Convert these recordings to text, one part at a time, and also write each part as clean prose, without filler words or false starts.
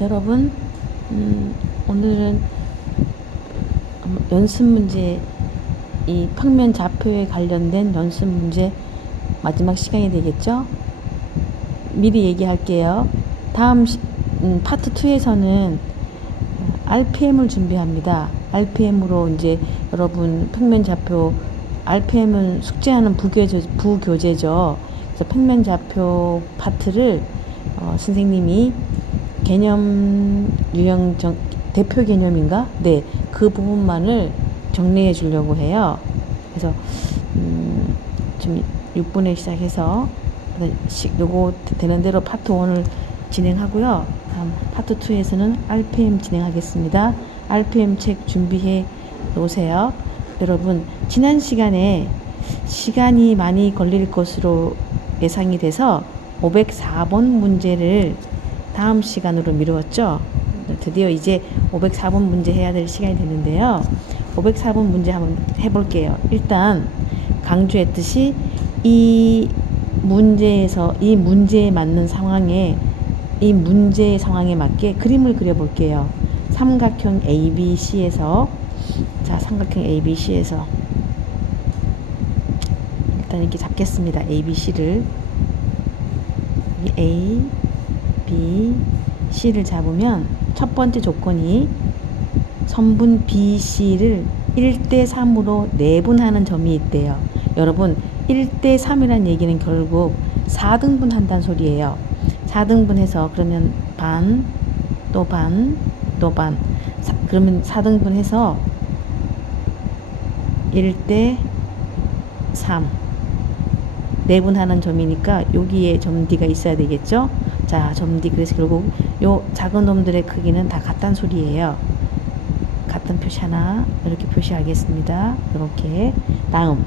여러분, 오늘은 연습 문제, 이 평면 좌표에 관련된 연습 문제 마지막 시간이 되겠죠? 미리 얘기할게요. 다음 파트 2에서는 RPM을 준비합니다. RPM으로 이제 여러분 평면 좌표, RPM은 숙제하는 부교재죠. 그래서 평면 좌표 파트를 선생님이 개념 유형 대표 개념인가? 네, 그 부분만을 정리해 주려고 해요. 그래서 지금 6분에 시작해서 요거 되는 대로 파트 1을 진행하고요. 다음 파트 2에서는 RPM 진행하겠습니다. RPM 책 준비해 놓으세요. 여러분, 지난 시간에 시간이 많이 걸릴 것으로 예상이 돼서 504번 문제를 다음 시간으로 미루었죠. 드디어 이제 504번 문제 해야 될 시간이 됐는데요. 504번 문제 한번 해볼게요. 일단 강조했듯이 이 문제에 맞는 상황에, 이 문제의 상황에 맞게 그림을 그려볼게요. 삼각형 ABC에서, 자, 삼각형 ABC에서 일단 이렇게 잡겠습니다. ABC를 A, B, C를 잡으면 첫 번째 조건이 선분 BC를 1대3으로 내분하는 점이 있대요. 여러분, 1대3이란 얘기는 결국 4등분 한다는 소리예요. 4등분해서 그러면 반, 또 반, 또 반. 그러면 4등분해서 1대3 내분하는 점이니까 여기에 점 D가 있어야 되겠죠. 자, 점 D. 그래서 결국 요 작은 놈들의 크기는 다 같다는 소리예요. 같은 표시 하나 이렇게 표시하겠습니다. 이렇게. 다음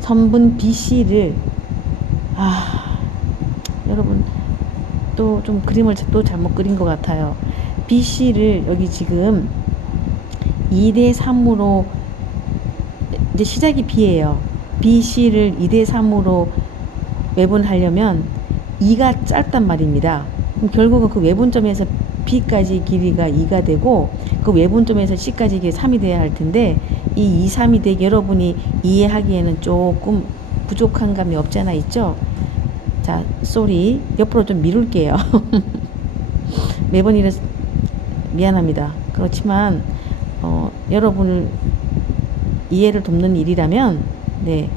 선분 BC를, 여러분 또 좀 그림을 또 잘못 그린 것 같아요. BC를 여기 지금 2대3으로 이제 시작이 B예요. BC를 2대3으로 외분하려면 2가 짧단 말입니다. 그럼 결국은 그 외분점에서 B까지 길이가 2가 되고 그 외분점에서 C까지 길이 3이 돼야 할 텐데 이 2, 3이 되게 여러분이 이해하기에는 조금 부족한 감이 없잖아 있죠? 자, 쏘리 옆으로 좀 미룰게요. 매번 이래서 미안합니다. 그렇지만 여러분을 이해를 돕는 일이라면 네,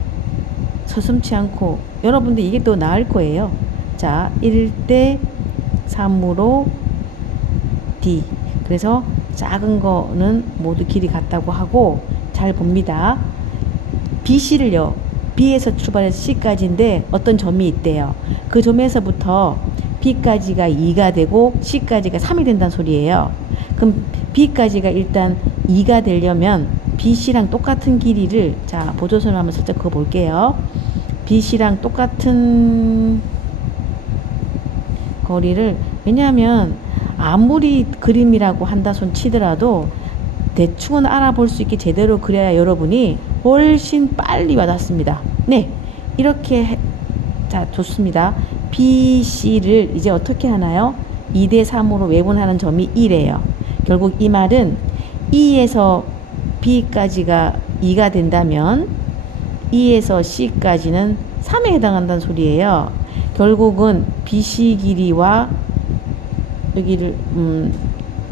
서슴지 않고 여러분들 이게 또 나을 거예요. 자, 1대3으로 D. 그래서 작은 거는 모두 길이 같다고 하고, 잘 봅니다. BC를요, B에서 출발해서 C까지인데 어떤 점이 있대요. 그 점에서부터 B까지가 2가 되고 C까지가 3이 된다는 소리예요. 그럼 B까지가 일단 2가 되려면 BC랑 똑같은 길이를, 자, 보조선을 한번 살짝 그어 볼게요. BC랑 똑같은 거리를, 왜냐하면 아무리 그림이라고 한다 손 치더라도 대충은 알아볼 수 있게 제대로 그려야 여러분이 훨씬 빨리 와닿습니다. 네, 이렇게 자, 좋습니다. BC를 이제 어떻게 하나요? 2대3으로 외분하는 점이 1이에요. 결국 이 말은 E에서 B까지가 2가 된다면 E에서 C까지는 3에 해당한다는 소리예요. 결국은 BC 길이와 여기를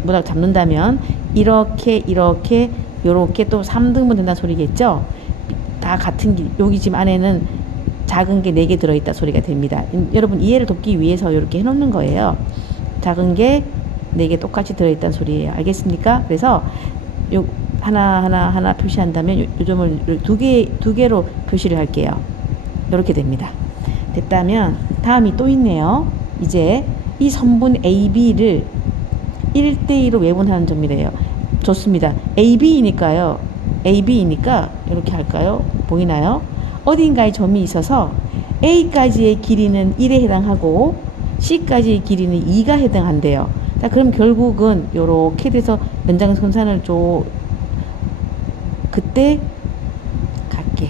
뭐라 잡는다면 이렇게 요렇게 또 3등분 된다는 소리겠죠. 다 같은 길, 여기 지금 안에는 작은 게 4개 들어있다 소리가 됩니다. 여러분 이해를 돕기 위해서 이렇게 해놓는 거예요. 작은 게 4개 똑같이 들어있다는 소리예요. 알겠습니까? 그래서 요 하나 표시한다면 요 점을 두 개로 표시를 할게요. 이렇게 됩니다. 됐다면 다음이 또 있네요. 이제 이 선분 AB를 1대2로 외분하는 점이래요. 좋습니다. AB이니까요. AB이니까 이렇게 할까요? 보이나요? 어딘가에 점이 있어서 A까지의 길이는 1에 해당하고 C까지의 길이는 2가 해당한대요. 자, 그럼 결국은 이렇게 돼서 연장선상을 그때 같게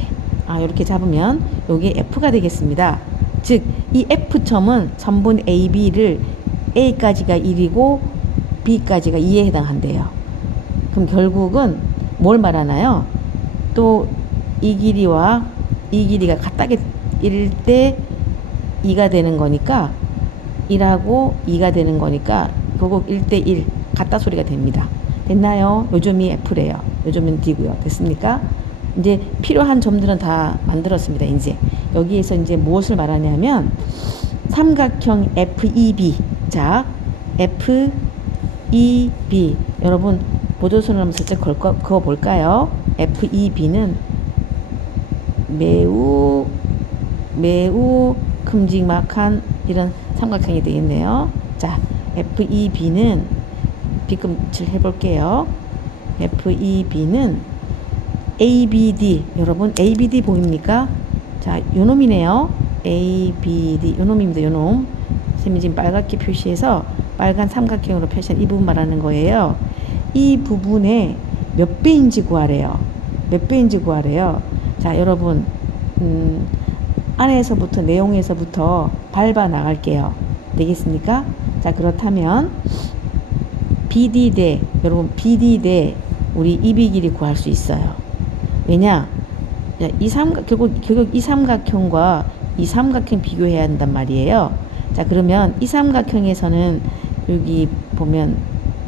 이렇게 잡으면 요게 F가 되겠습니다. 즉 이 F점은 선분 AB를 A까지가 1이고 B까지가 2에 해당한대요. 그럼 결국은 뭘 말하나요? 또 이 길이와 이 길이가 같다일 때 2가 되는 거니까 1하고 2가 되는 거니까 결국 1대 1 같다 소리가 됩니다. 됐나요? 요점이 F래요. 요점은 D고요. 됐습니까? 이제 필요한 점들은 다 만들었습니다. 이제 여기에서 이제 무엇을 말하냐면 삼각형 FEB. 자, FEB. 여러분 보조선을 한번 살짝 그어 볼까요? FEB는 매우 큼직막한 이런 삼각형이 되겠네요. 자, FEB는 뒤꿈치를 해볼게요. FEB는 ABD. 여러분 ABD 보입니까? 자, 요놈이네요. ABD 요놈입니다. 요놈. 쌤이 지금 빨갛게 표시해서 빨간 삼각형으로 표시한 이 부분 말하는 거예요. 이 부분에 몇 배인지 구하래요. 몇 배인지 구하래요. 자, 여러분 안에서부터 내용에서부터 밟아 나갈게요. 되겠습니까? 자, 그렇다면 BD 대 여러분 BD 대 우리 EB 길이 구할 수 있어요. 왜냐? 결국 이 삼각형과 이 삼각형 비교해야 한단 말이에요. 자, 그러면 이 삼각형에서는 여기 보면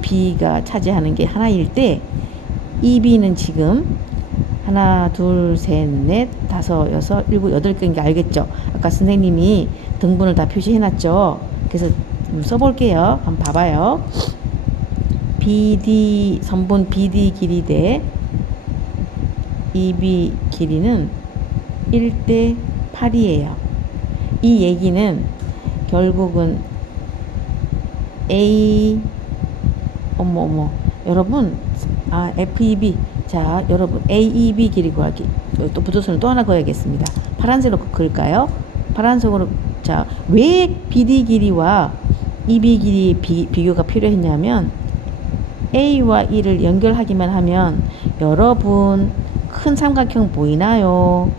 B가 차지하는 게 하나일 때 EB는 지금 하나, 둘, 셋, 넷, 다섯, 여섯, 일곱, 여덟 개인 게 알겠죠? 아까 선생님이 등분을 다 표시해놨죠? 그래서 써볼게요. 한번 봐봐요. BD, 선분 BD 길이 대 EB 길이는 1대 8이에요. 이 얘기는 결국은 여러분, FEB. 자, 여러분, AEB 길이 구하기. 또 부조선을 또 하나 그어야겠습니다. 파란색으로 그을까요? 파란색으로. 자, 왜 BD 길이와 EB 길이 비교가 필요했냐면, A와 E를 연결하기만 하면, 여러분, 큰 삼각형 보이나요?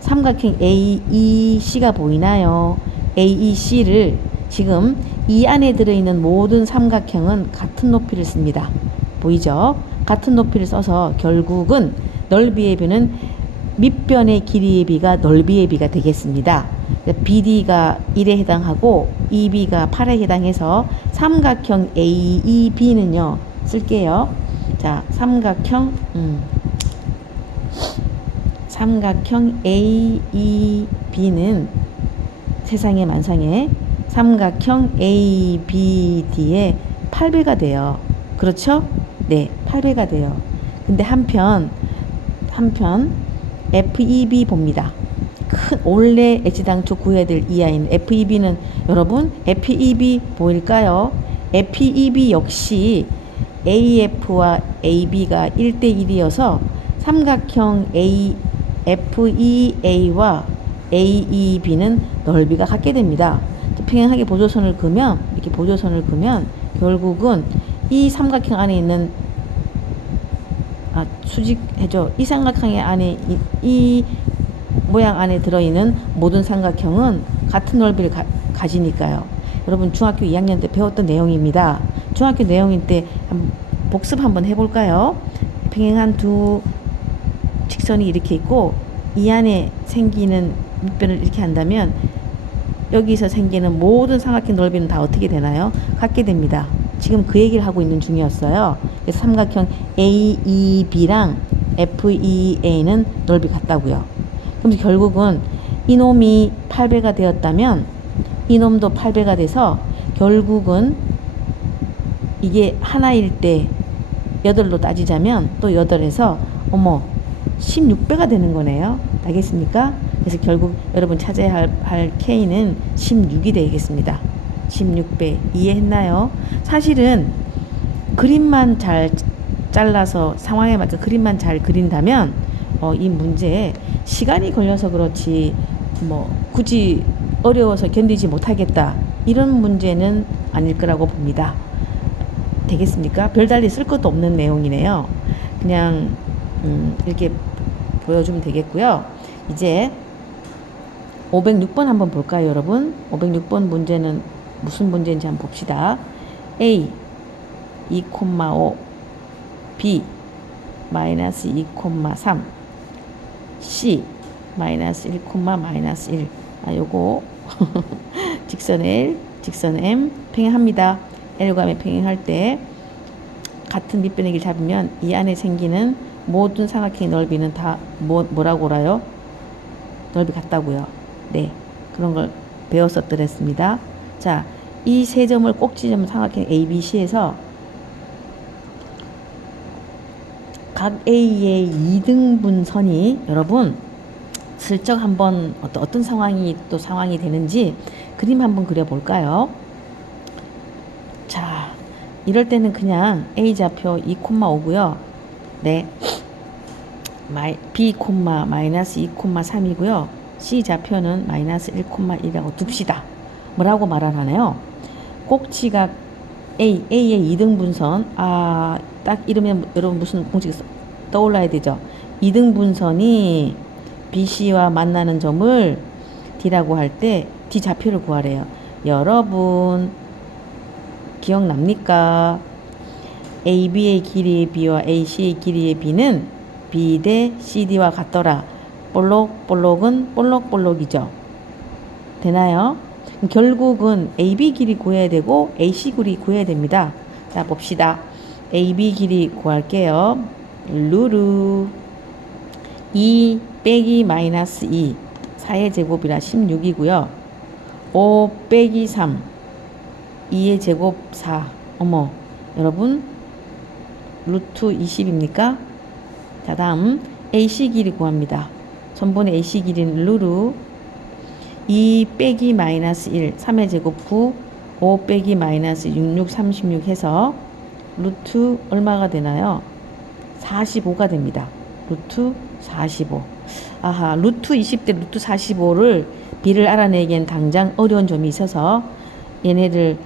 삼각형 AEC가 보이나요? AEC를 지금 이 안에 들어있는 모든 삼각형은 같은 높이를 씁니다. 보이죠? 같은 높이를 써서 결국은 넓이의 비는 밑변의 길이의 비가 넓이의 비가 되겠습니다. BD가 1에 해당하고 EB가 8에 해당해서 삼각형 AEB는요. 쓸게요. 자, 삼각형 AEB는 세상의 만상에 삼각형 ABD의 8배가 돼요. 그렇죠? 네, 8배가 돼요. 근데 한편 FEB 봅니다. 큰 원래 애지당초 구해야 될 이하인 FEB는 여러분 FEB 보일까요? FEB 역시 AF와 AB가 1대 1이어서 삼각형 FEA와 AEB는 넓이가 같게 됩니다. 평행하게 보조선을 그으면 이렇게 보조선을 그으면 결국은 이 삼각형 안에 있는 수직해줘. 이 삼각형 안에 이 모양 안에 들어있는 모든 삼각형은 같은 넓이를 가지니까요. 여러분 중학교 2학년 때 배웠던 내용입니다. 중학교 내용일 때 복습 한번 해볼까요? 평행한 두 직선이 이렇게 있고 이 안에 생기는 밑변을 이렇게 한다면 여기서 생기는 모든 삼각형 넓이는 다 어떻게 되나요? 같게 됩니다. 지금 그 얘기를 하고 있는 중이었어요. 그래서 삼각형 AEB랑 FEA는 넓이 같다고요. 그럼 결국은 이놈이 8배가 되었다면 이놈도 8배가 돼서 결국은 이게 하나일 때 8로 따지자면 또 8에서 16배가 되는 거네요. 알겠습니까? 그래서 결국 여러분 찾아야 할 K는 16이 되겠습니다. 16배 이해했나요? 사실은 그림만 잘 잘라서 상황에 맞게 그림만 잘 그린다면 이 문제에 시간이 걸려서 그렇지 굳이 어려워서 견디지 못하겠다 이런 문제는 아닐 거라고 봅니다. 되겠습니까? 별달리 쓸 것도 없는 내용이네요. 그냥 이렇게 보여주면 되겠고요. 이제 506번 한번 볼까요, 여러분? 506번 문제는 무슨 문제인지 한번 봅시다. A. 2,5 B 마이너스 2,3 C 마이너스 1, 마이너스 1. 요거 직선 L, 직선 M 평행합니다. L과 M의 평행할 때 같은 밑변의 길 잡으면 이 안에 생기는 모든 삼각형의 넓이는 다 뭐라고 알아요? 넓이 같다고요. 네, 그런 걸 배웠었더랬습니다. 자, 이 세 점을 꼭지점 삼각형 ABC에서 각 A의 2등분선이 여러분 슬쩍 한번 어떤 상황이 또 상황이 되는지 그림 한번 그려볼까요? 자, 이럴 때는 그냥 A 좌표 2,5고요. 네, B, 마이너스 2,3이고요. C 좌표는 마이너스 1,1이라고 둡시다. 뭐라고 말을 하나요? 꼭지각 A의 2등분선. 딱 이러면 여러분 무슨 공식이 떠올라야 되죠? 2등분선이 BC와 만나는 점을 D라고 할 때 D 좌표를 구하래요. 여러분 기억납니까? AB의 길이의 B와 AC의 길이의 B는 B 대 CD와 같더라. 볼록볼록은 볼록볼록이죠. 되나요? 결국은 AB 길이 구해야 되고 AC 길이 구해야 됩니다. 자, 봅시다. AB 길이 구할게요. 루루 2 빼기 마이너스 2 4의 제곱이라 16이고요. 5 빼기 3 2의 제곱 4. 어머, 여러분 루트 20입니까? 자, 다음 AC 길이 구합니다. 전번에 AC 길이는 루루 2 빼기 마이너스 1 3의 제곱 9 5 빼기 마이너스 66 36 해서 루트 얼마가 되나요? 45가 됩니다. 루트 45. 아하, 루트 20대 루트 45를 B를 알아내기엔 당장 어려운 점이 있어서 얘네들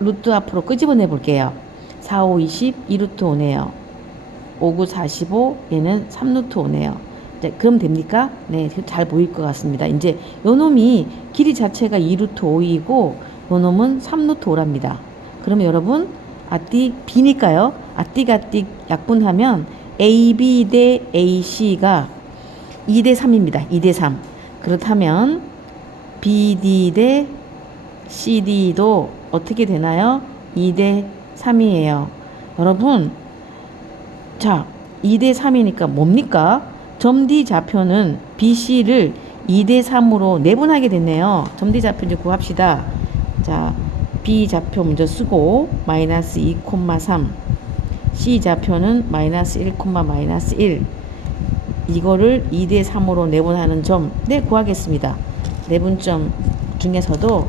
루트 앞으로 끄집어내 볼게요. 4, 5, 20, 2루트 5네요. 5, 9, 45, 얘는 3루트 5네요. 네, 그럼 됩니까? 네, 잘 보일 것 같습니다. 이제 요 놈이 길이 자체가 2루트 5이고 요 놈은 3루트 5랍니다. 그러면 여러분 아띠 B니까요. 아띠가띠 약분하면 AB 대 AC가 2대 3입니다. 2대 3. 그렇다면 BD 대 CD도 어떻게 되나요? 2대 3이에요. 여러분, 자, 2대 3이니까 뭡니까? 점 D 좌표는 BC를 2대 3으로 내분하게 됐네요. 점 D 좌표 이제 구합시다. 자, B 좌표 먼저 쓰고 마이너스 2,3 C 좌표는 마이너스 1, 마이너스 1 이거를 2대 3으로 내분하는 점 구하겠습니다. 내분점 중에서도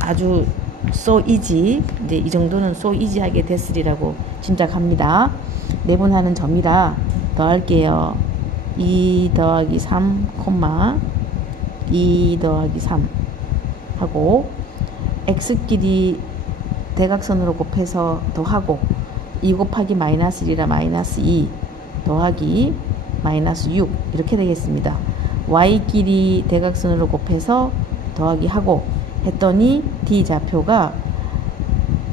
아주 so easy, 이제 이 정도는 so easy하게 됐으리라고 짐작합니다. 내분하는 점이라 더할게요. 2 더하기 3, 2 더하기 3 하고 x끼리 대각선으로 곱해서 더하고 2 곱하기 마이너스 1이라 마이너스 2 더하기 마이너스 6 이렇게 되겠습니다. y끼리 대각선으로 곱해서 더하기 하고 했더니 D 좌표가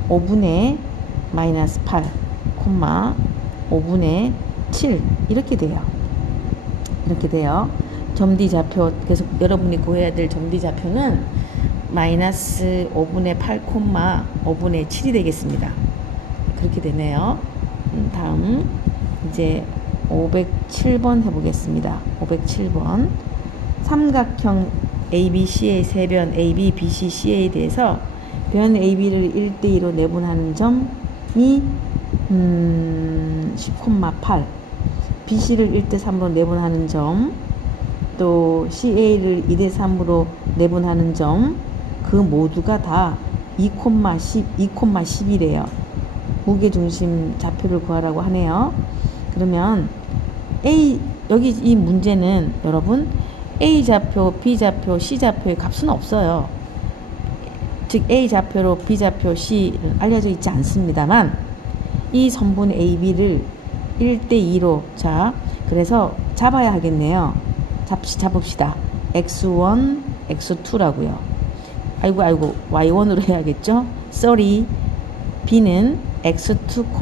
5분의 마이너스 8, 5분의 7 이렇게 돼요. 이렇게 돼요. 점 D 좌표, 그래서 여러분이 구해야 될 점 D 좌표는 마이너스 5분의 8, 5분의 7이 되겠습니다. 그렇게 되네요. 다음 이제 507번 해보겠습니다. 507번 삼각형 ABC의 세변 AB, BC, CA에 대해서 변 AB를 1대2로 내분하는 점이 10,8 BC를 1대3으로 내분하는 점, 또 CA를 2대3으로 내분하는 점, 그 모두가 다 2,10이래요. 무게중심 좌표를 구하라고 하네요. 그러면 여기 이 문제는 여러분 A 좌표, B 좌표, C 좌표의 값은 없어요. 즉 A 좌표로 B 좌표, C는 알려져 있지 않습니다만 이 선분 AB를 1대2로 자, 그래서 잡아야 하겠네요. 잡읍시다. X1, X2라고요. 아이고 Y1으로 해야겠죠? Sorry. B는 x2,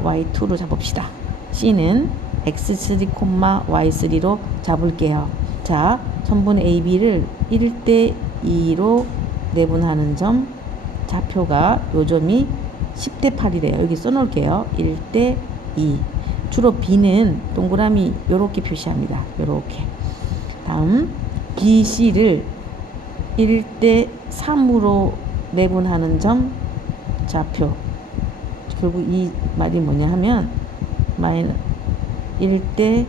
y2로 잡읍시다. C는 x3, y3로 잡을게요. 자, 선분 AB를 1대 2로 내분하는 점, 좌표가 요점이 10대 8이래요. 여기 써놓을게요. 1대 2. 주로 B는 동그라미 요렇게 표시합니다. 요렇게. 다음 BC를 1대 3으로 내분하는 점, 좌표. 결국 이 말이 뭐냐 하면 마이너스 1대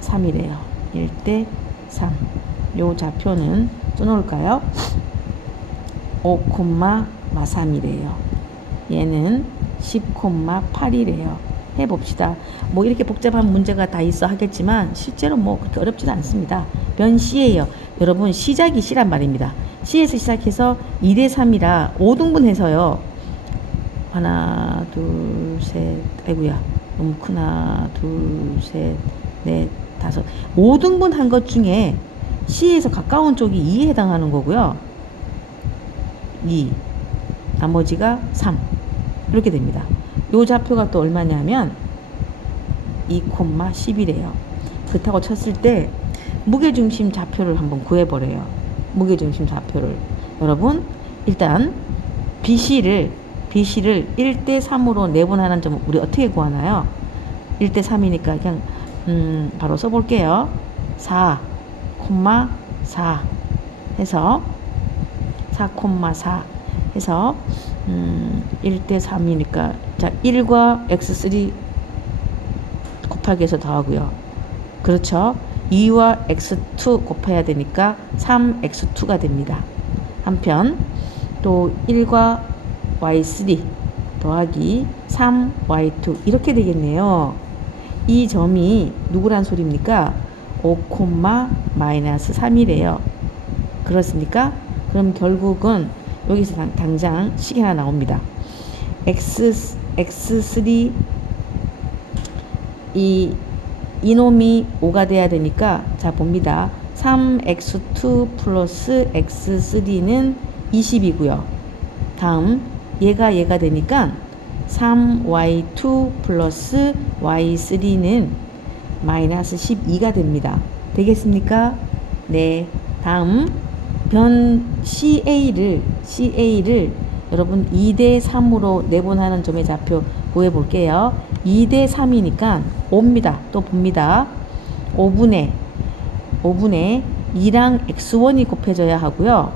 3이래요. 1대 3. 요 좌표는 써놓을까요? 5,3이래요. 얘는 10,8이래요. 해봅시다. 뭐 이렇게 복잡한 문제가 다 있어 하겠지만 실제로 뭐 그렇게 어렵지도 않습니다. 변 C예요. 여러분 시작이 C란 말입니다. C에서 시작해서 2대 3이라 5등분 해서요. 하나, 둘, 셋, 아이고야. 너무 크나, 둘, 셋, 넷, 다섯. 5등분 한 것 중에 C에서 가까운 쪽이 2에 해당하는 거고요. 2. 나머지가 3. 이렇게 됩니다. 요 좌표가 또 얼마냐면 2,10이래요. 그렇다고 쳤을 때 무게중심 좌표를 한번 구해보래요. 무게중심 좌표를. 여러분 일단 BC를 1대 3으로 내분하는 점 우리 어떻게 구하나요? 1대 3이니까 그냥 바로 써볼게요. 4,4 해서 4,4 해서 1대 3이니까 자 1과 x3 곱하기 해서 더하고요. 그렇죠. 2와 x2 곱해야 되니까 3x2가 됩니다. 한편 또 1과 y3 더하기 3y2 이렇게 되겠네요. 이 점이 누구란 소리입니까? 5,-3이래요. 그렇습니까? 그럼 결국은 여기서 당장 식이 하나 나옵니다. x3 이놈이 5가 돼야 되니까 자 봅니다. 3x2 플러스 x3는 20이고요. 다음 얘가 되니까 3y2 플러스 y3는 마이너스 12가 됩니다. 되겠습니까? 네. 다음 변 CA를 여러분 2대 3으로 내분하는 점의 좌표 구해 볼게요. 2대 3이니까 5입니다. 또 봅니다. 5분의 2랑 x1이 곱해져야 하고요.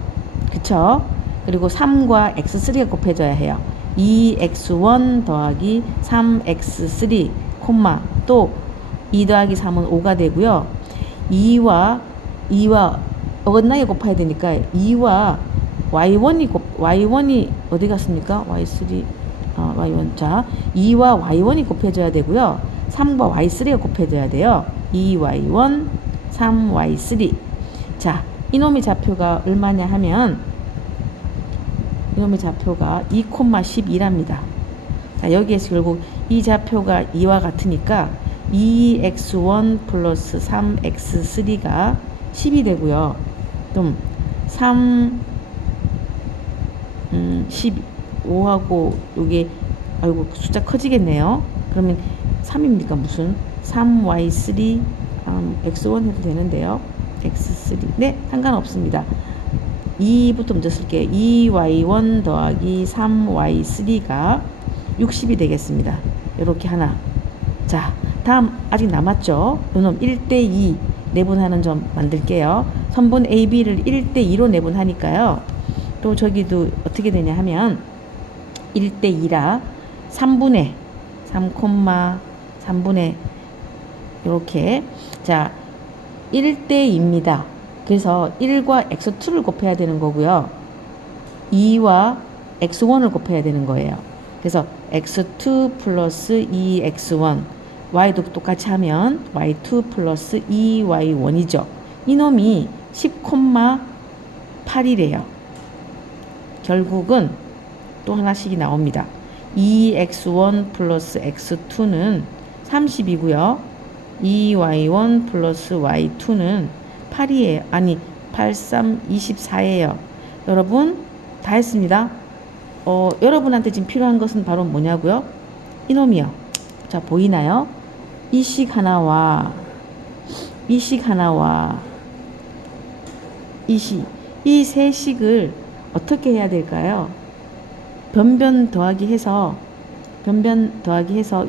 그쵸? 그리고 3과 x3가 곱해져야 해요. 2x1 더하기 3x3 콤마 또 2 더하기 3은 5가 되고요. 2와 어긋나게 곱해야 되니까 2와 y1이 어디 갔습니까? y3 y1 자 2와 y1이 곱해져야 되고요. 3과 y3가 곱해져야 돼요. 2y1 3y3 자 이놈의 좌표가 얼마냐 하면 이놈의 좌표가 2,12랍니다. 자 여기에서 결국 이 좌표가 2와 같으니까 2x1 플러스 3x3가 10이 되고요. 그럼 15하고 요게 아이고 숫자 커지겠네요. 그러면 3입니까 무슨 3y3 x1 해도 되는데요. x3 네 상관없습니다. 2부터 먼저 쓸게요. 2y1 더하기 3y3가 60이 되겠습니다. 이렇게 하나. 자 다음 아직 남았죠. 요놈 1대2 내분하는 점 만들게요. 선분 AB를 1대2로 내분하니까요. 또 저기도 어떻게 되냐 하면 1대2라 3분의 3,3분의 이렇게 자 1대2입니다. 그래서 1과 x2를 곱해야 되는 거고요. 2와 x1을 곱해야 되는 거예요. 그래서 x2 플러스 2x1 y도 똑같이 하면 y2 플러스 2y1이죠. 이놈이 10,8이래요. 결국은 또 하나씩이 나옵니다. 2x1 플러스 x2는 30이고요. 2y1 플러스 y2는 8이에요. 아니 8, 3, 24예요. 여러분 다 했습니다. 여러분한테 지금 필요한 것은 바로 뭐냐고요? 이놈이요. 자, 보이나요? 이 식 하나와 이 식 하나와 이 세 식을 어떻게 해야 될까요? 변변 더하기 해서 변변 더하기 해서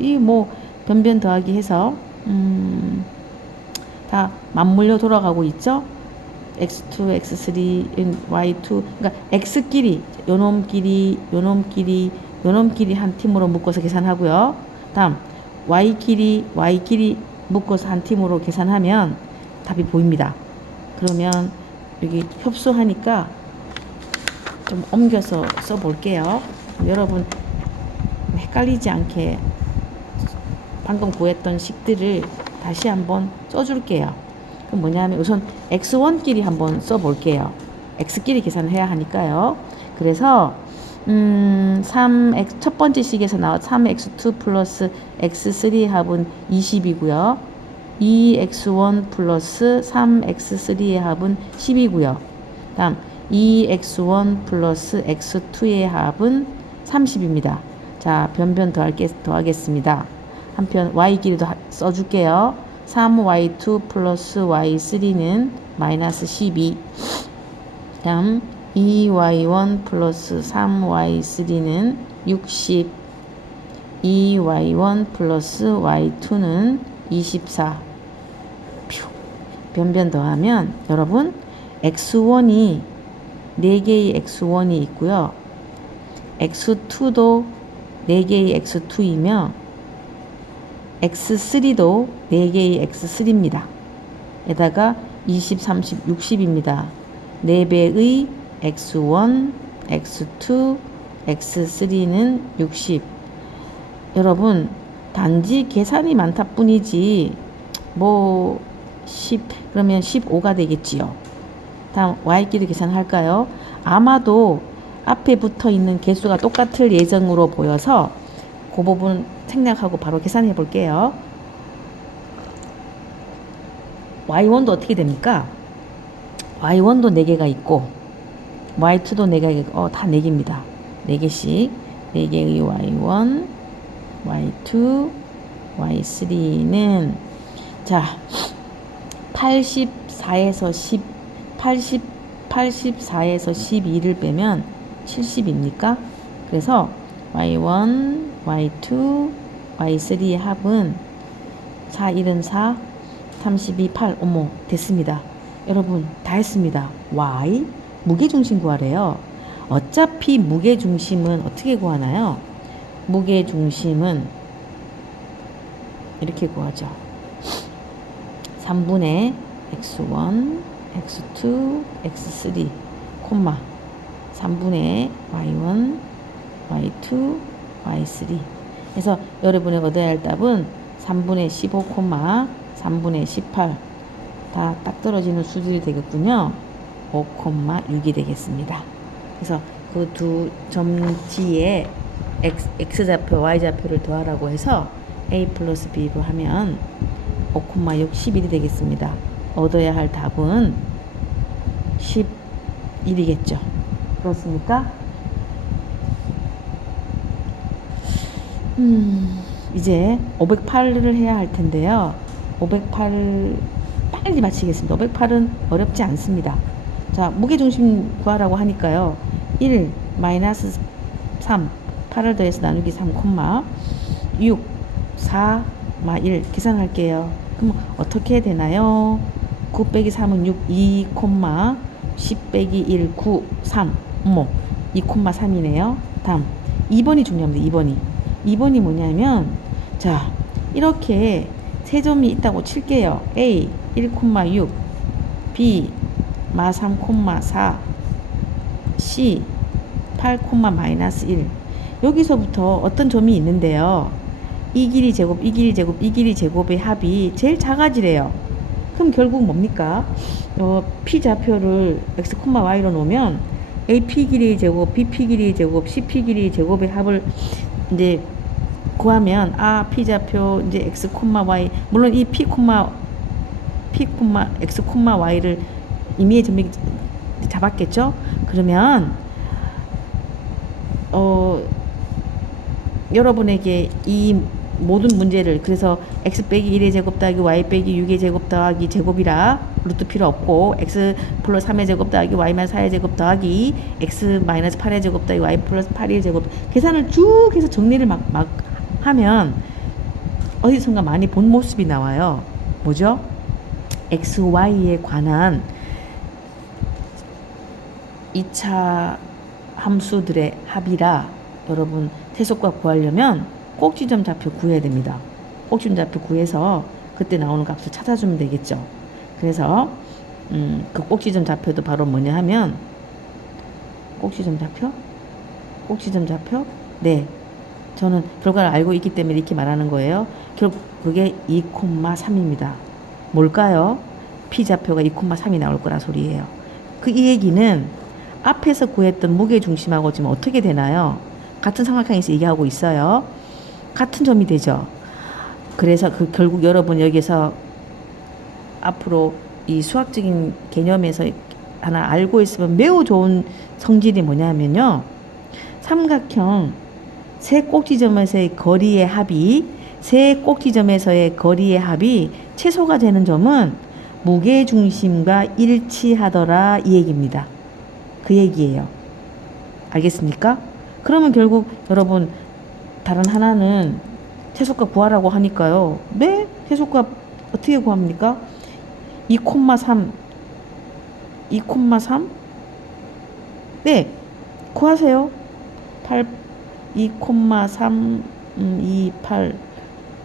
다 맞물려 돌아가고 있죠? x2, x3, y2 그러니까 x끼리 요놈끼리 한 팀으로 묶어서 계산하고요. 다음 y끼리 묶어서 한 팀으로 계산하면 답이 보입니다. 그러면 여기 협소하니까 좀 옮겨서 써볼게요. 여러분 헷갈리지 않게 방금 구했던 식들을 다시 한번 써줄게요. 그럼 뭐냐면 우선 x1끼리 한번 써볼게요. x끼리 계산을 해야 하니까요. 그래서 첫 번째 식에서 나온 3x2 플러스 x3 합은 20이고요. 2x1 플러스 3x3의 합은 10이고요. 다음 2x1 플러스 x2의 합은 30입니다. 자, 변변 더하겠습니다. 한편 y끼리도 써줄게요. 3y2 플러스 y3는 마이너스 12. 다음 2y1 플러스 3y3는 60. 2y1 플러스 y2는 24. 변변 더하면 여러분 x1이 4개의 x1이 있고요. x2도 4개의 x2이며 x3도 4개의 x3입니다. 에다가 20, 30, 60입니다. 4배의 x1, x2, x3는 60. 여러분 단지 계산이 많다 뿐이지 뭐 10 그러면 15가 되겠지요. 다음 y끼리 계산할까요? 아마도 앞에 붙어 있는 개수가 똑같을 예정으로 보여서 그 부분 생략하고 바로 계산해 볼게요. y1도 어떻게 됩니까? y1도 4개가 있고 y2도 4개가 있고 다 4개입니다. 4개씩 4개의 y1, y2, y3는 자 84에서 12를 빼면 70입니까? 그래서 y1, y2, y3의 합은 4, 1은 4, 32, 8 어머 됐습니다. 여러분 다 했습니다. y 무게중심 구하래요. 어차피 무게중심은 어떻게 구하나요? 무게중심은 이렇게 구하죠. 3분의 x1, x2, x3, 콤마 3분의 y1, y2, y3 그래서 여러분이 얻어야 할 답은 3분의 15, 3분의 18 다 딱 떨어지는 수질이 되겠군요. 5,6이 되겠습니다. 그래서 그 두 점지에 x좌표, y좌표를 더하라고 해서 a 플러스 b로 하면 5,6, 11이 되겠습니다. 얻어야 할 답은 11이겠죠. 그렇습니까? 이제 508을 해야 할 텐데요. 508을 빨리 마치겠습니다. 508은 어렵지 않습니다. 자, 무게중심 구하라고 하니까요. 1 마이너스 3 8을 더해서 나누기 3, 6 4 1 계산할게요. 그럼 어떻게 되나요? 9 빼기 3은 6, 2, 10 빼기 1, 9, 3 어머 2,3이네요. 다음 2번이 중요합니다. 2번이 뭐냐면 자 이렇게 세 점이 있다고 칠게요. A 1,6 B 마 3,4 C 8, 마이너스 1 여기서부터 어떤 점이 있는데요. 이 길이 제곱, 이 길이 제곱, 이 길이 제곱의 합이 제일 작아지래요. 그럼 결국 뭡니까? P좌표를 x, y로 놓으면 AP 길이의 제곱, BP 길이의 제곱, CP 길이의 제곱의 합을 이제 구하면 P좌표 이제 x, y 물론 이 P, x, y를 임의의 점이 잡았겠죠? 그러면 어, 여러분에게 이 모든 문제를 그래서 x 빼기 1의 제곱 더하기 y 빼기 6의 제곱 더하기 제곱이라 루트 필요 없고 x 플러스 3의 제곱 더하기 y 마이너스 4의 제곱 더하기 x 마이너스 8의 제곱 더하기 y 플러스 8의 제곱 계산을 쭉 해서 정리를 막 하면 어디선가 많이 본 모습이 나와요. 뭐죠? x, y에 관한 2차 함수들의 합이라 여러분 태속값 구하려면 꼭지점 좌표 구해야 됩니다. 꼭지점 좌표 구해서 그때 나오는 값을 찾아주면 되겠죠. 그래서 그 꼭지점 좌표도 바로 뭐냐 하면 꼭지점 좌표? 꼭지점 좌표? 네. 저는 결과를 알고 있기 때문에 이렇게 말하는 거예요. 결국 그게 2,3입니다. 뭘까요? P좌표가 2,3이 나올 거라 소리예요. 이 얘기는 앞에서 구했던 무게중심하고 지금 어떻게 되나요? 같은 삼각형에서 얘기하고 있어요. 같은 점이 되죠. 그래서 결국 여러분 여기서 앞으로 이 수학적인 개념에서 하나 알고 있으면 매우 좋은 성질이 뭐냐면요. 삼각형 세 꼭지점에서의 거리의 합이 최소가 되는 점은 무게중심과 일치하더라 이 얘기입니다. 그 얘기예요. 알겠습니까? 그러면 결국 여러분 다른 하나는 최소값 구하라고 하니까요. 네? 최소값 어떻게 구합니까? 2,3 네 구하세요. 2,3 28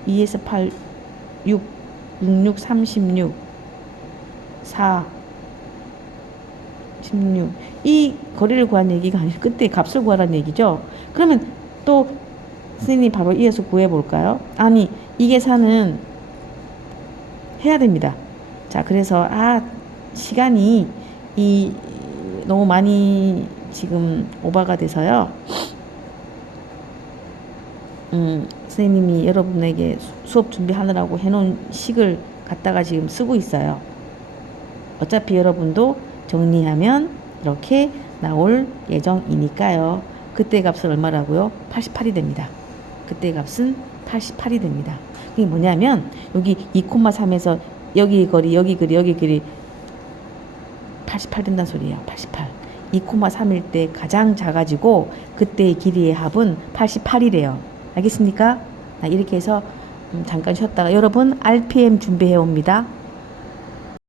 2에서 8 6 66 36 4 16 이 거리를 구한 얘기가 아니라 그때 값을 구하라는 얘기죠. 그러면 또 선생님이 바로 이어서 구해볼까요? 아니 이 계산은 해야 됩니다. 자 그래서 시간이 너무 많이 지금 오버가 돼서요. 선생님이 여러분에게 수업 준비하느라고 해놓은 식을 갖다가 지금 쓰고 있어요. 어차피 여러분도 정리하면 이렇게 나올 예정이니까요. 그때 값은 얼마라고요? 88이 됩니다. 그때 값은 88이 됩니다. 이게 뭐냐면 여기 2,3에서 여기 거리 88 된다는 소리예요. 88. 2,3일 때 가장 작아지고 그때의 길이의 합은 88이래요. 알겠습니까? 이렇게 해서 잠깐 쉬었다가 여러분 RPM 준비해 옵니다.